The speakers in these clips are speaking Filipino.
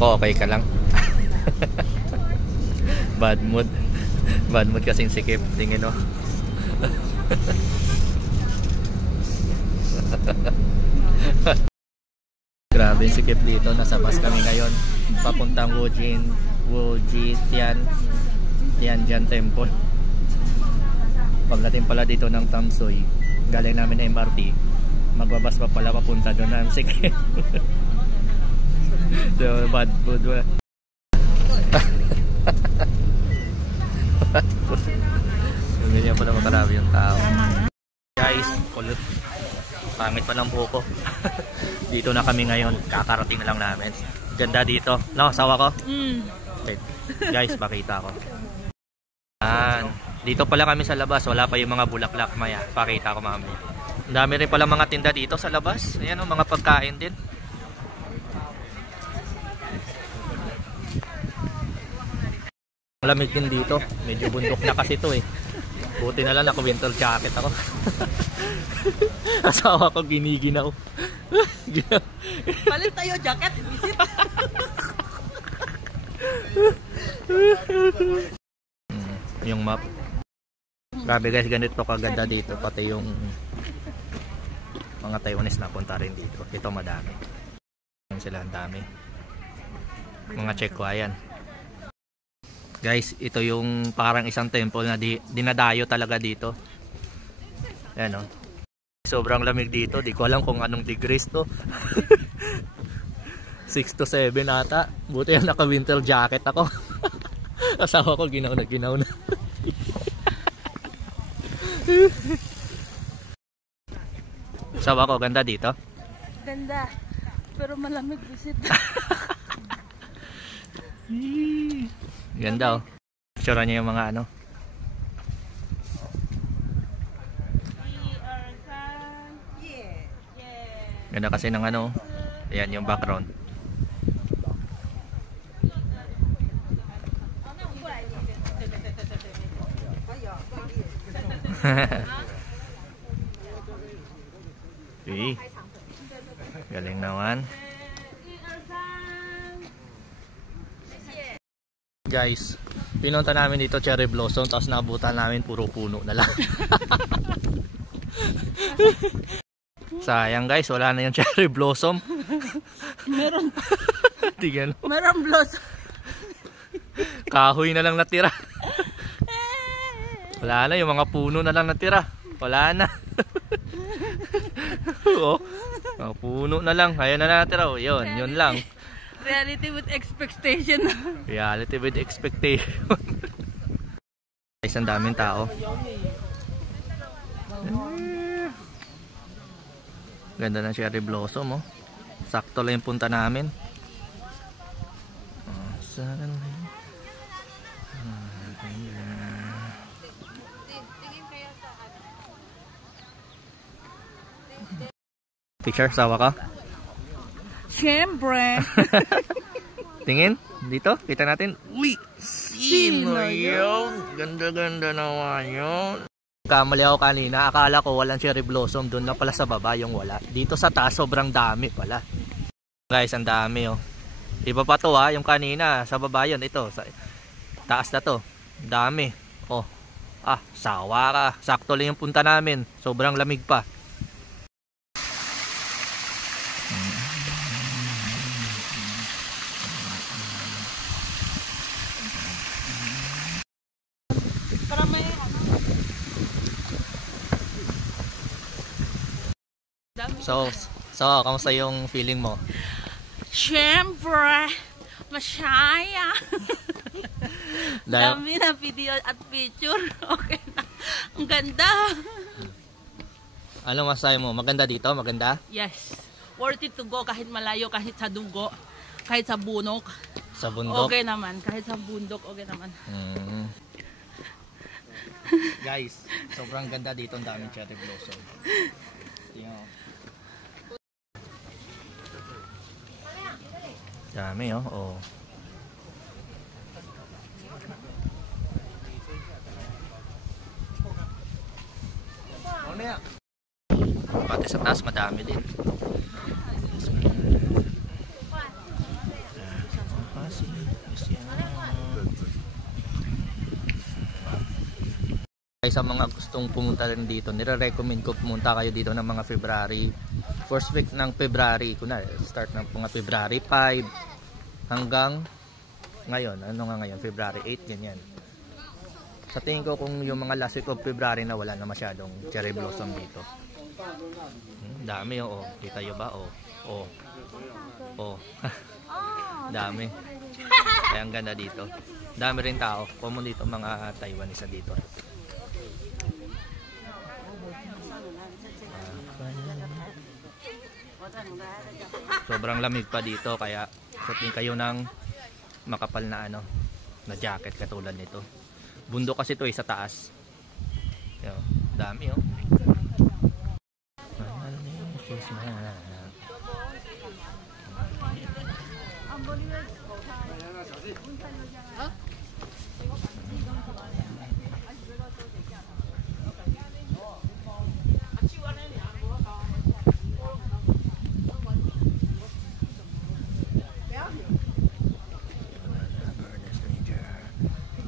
Ako, okay ka lang. Bad mood. Bad mood kasing sikip. Tingin o. Grabe yung sikip dito. Nasa bus kami ngayon. Papuntang Tianjian Temple. Pagdating pala dito ng Tamsoy, galing namin na MRT, magbabas pa pala papunta doon ng sikip. So, bad mood. Ganyan pala makarami yung tao. Guys, kulot. Pangit pa ng buko. Dito na kami ngayon. Kakarating na lang namin. Ganda dito. No, sawa ko? Okay. Guys, pakita ko. Dito pala kami sa labas. Wala pa yung mga bulaklak maya. Pakita ko mamaya. Ang dami rin pala mga tinda dito sa labas. Ayan o, mga pagkain din. Lamig din dito. Medyo bundok na kasi ito eh. Buti na lang naka-winter jacket ako. Asawa ko giniginaw. Palit tayo jacket. Yung map. Grabe guys, ganito kaganda dito. Pati yung mga Taiwanese na punta rin dito. Ito madami. Sila ang dami. Mga Cheko, ayan. Guys, ito yung parang isang temple na dinadayo talaga dito. Ayan o. Sobrang lamig dito. Di ko alam kung anong degrees to. 6 to 7 ata. Buti yan naka winter jacket ako. Asawa ko ginaw na. Asawa ko, ganda dito? Ganda. Pero malamig visit. Ganda oh. Picture niya yung mga ano. Ganda kasi ng ano. Ayan yung background. Okay. Galing naman. Guys, pinunta namin dito cherry blossom, tapos nabutan namin puro puno na lang. Sayang guys, wala na yung cherry blossom. Meron. Tingnan mo. Meron blossom. Kahoy na lang natira. Wala na, yung mga puno na lang natira. Wala na. Oh, mga puno na lang. Ayan na natira. Oh, yun lang. Reality with expectation. Reality with expectation. Guys, ang daming tao. Ganda ng cherry blossom oh. Sakto lang yung punta namin. Picture, sawa ka? Siyempre. Tingin, dito, kita natin. Uy, sino yun? Ganda-ganda naman yun. Kamali ako kanina, akala ko walang cherry blossom. Doon na pala sa baba yung wala. Dito sa taas, sobrang dami pala. Guys, ang dami oh. Iba pa to ha, yung kanina, sa baba yun. Ito, sa taas na to. Dami. Oh, sawa ka. Sakto lang yung punta namin. Sobrang lamig pa. So, kamusta yung feeling mo? Siyempre, masaya. Dami na video at picture. Okay na. Ang ganda. Ano masahe mo? Maganda dito? Maganda? Yes. Worth it to go kahit malayo, kahit sa dugo, kahit sa bunok. Sa bundok? Okay naman. Kahit sa bundok, okay naman. Guys, sobrang ganda dito. Ang daming cherry blossom. Tingnan. Dami oh. Pati sa taas madami din. kaya sa mga gustong pumunta rin dito, nire-recommend ko pumunta kayo dito ng mga February. First week ng February, kunwari, start ng mga February 5 hanggang ngayon. Ano nga ngayon? February 8, ganyan. Sa tingin ko kung yung mga last week of February na wala na masyadong cherry blossom dito. Dami oh. Kita nyo ba? Oh. Dami. Kaya ang ganda dito. Dami rin tao. Common dito mga Taiwanese dito. Sobrang lamig pa dito kaya suotin kayo ng makapal na na jacket katulad nito. Bundok kasi ito sa taas. Yo, dami oh.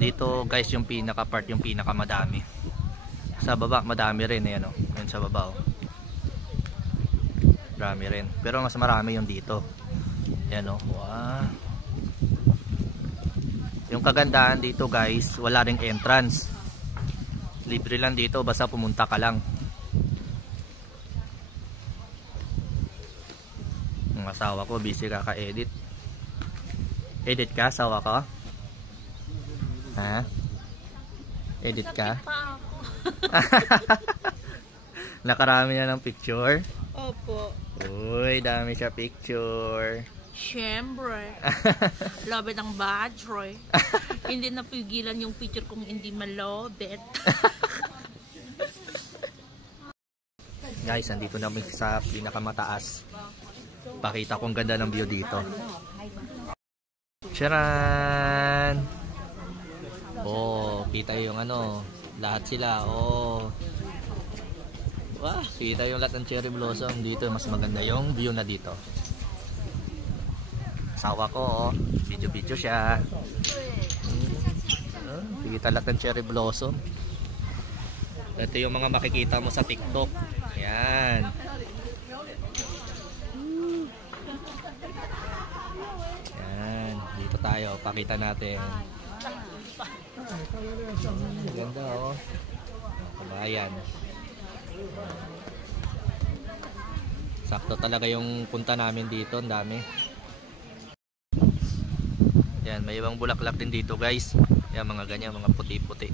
Dito guys yung pinaka part, yung pinaka madami. Sa baba madami rin yan oh. Yan sa baba oh. Marami rin. Pero mas marami yung dito. Yan oh. Wow. Yung kagandahan dito guys, wala ring entrance. Libre lang dito basta pumunta ka lang. Ang asawa ko busy kaka-edit. Edit ka, asawa ko? Ha? Edit ka? Nakarami na ng picture? Opo. Uy, dami siya picture. Siyempre. Lobet ang badroy. Hindi napigilan yung picture kung hindi malobet. Guys, andito na kami sa pinakamataas. Pakita kong ganda ng view dito. Charan! Oh, kita yung lahat sila. Oh. Wah, kita yung lahat ng cherry blossom dito. Mas maganda yung view na dito. Asawa ko, oh. Video siya. Kita lahat ng cherry blossom. Ito yung mga makikita mo sa TikTok. Ayan. Ayan, dito tayo. Pakita natin. Ganda oh. Kabayan. Sakto talaga yung punta namin dito, ang dami. Yan, may ibang bulaklak din dito, guys. Yan, mga ganyan, mga puti-puti.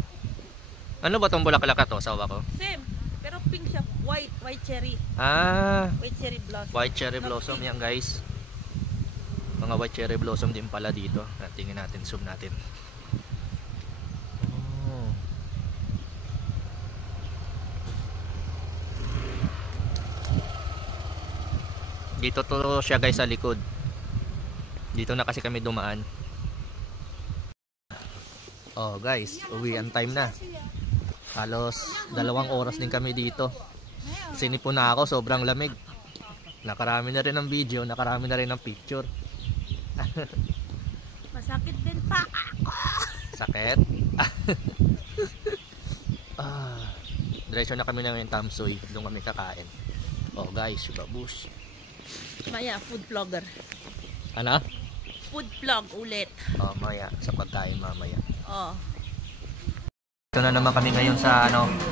Ano ba tong bulaklak to, sawa ko? Same, pero pink siya, white cherry. White cherry blossom. White cherry blossom yan, guys. Mga white cherry blossom din pala dito. Tingnan natin, zoom natin. Dito to siya guys sa likod. Dito na kasi kami dumaan. Oh guys, uwian time na. Halos 2 oras din kami dito. Sinipon na ako, sobrang lamig. Nakarami na rin ng video, nakarami na rin ng picture. Masakit din pa ako. Sakit? Diretso na kami ng Tamsoy. Doon kami kakain. Oh guys, babush. Maya, food vlogger. Ano? Food vlog ulit. Oh, maya. Sa pagkain mamaya. Oh. Ito na naman kami ngayon sa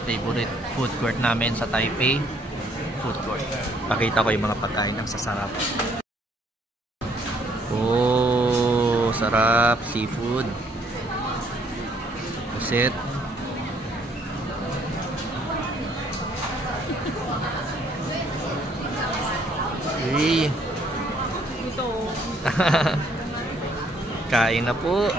favorite food court namin sa Taipei. Food court. Pakita ko yung mga pagkain ng sasarap. Oh, sarap. Seafood. Pusit. Hey. Ito. Kain na po.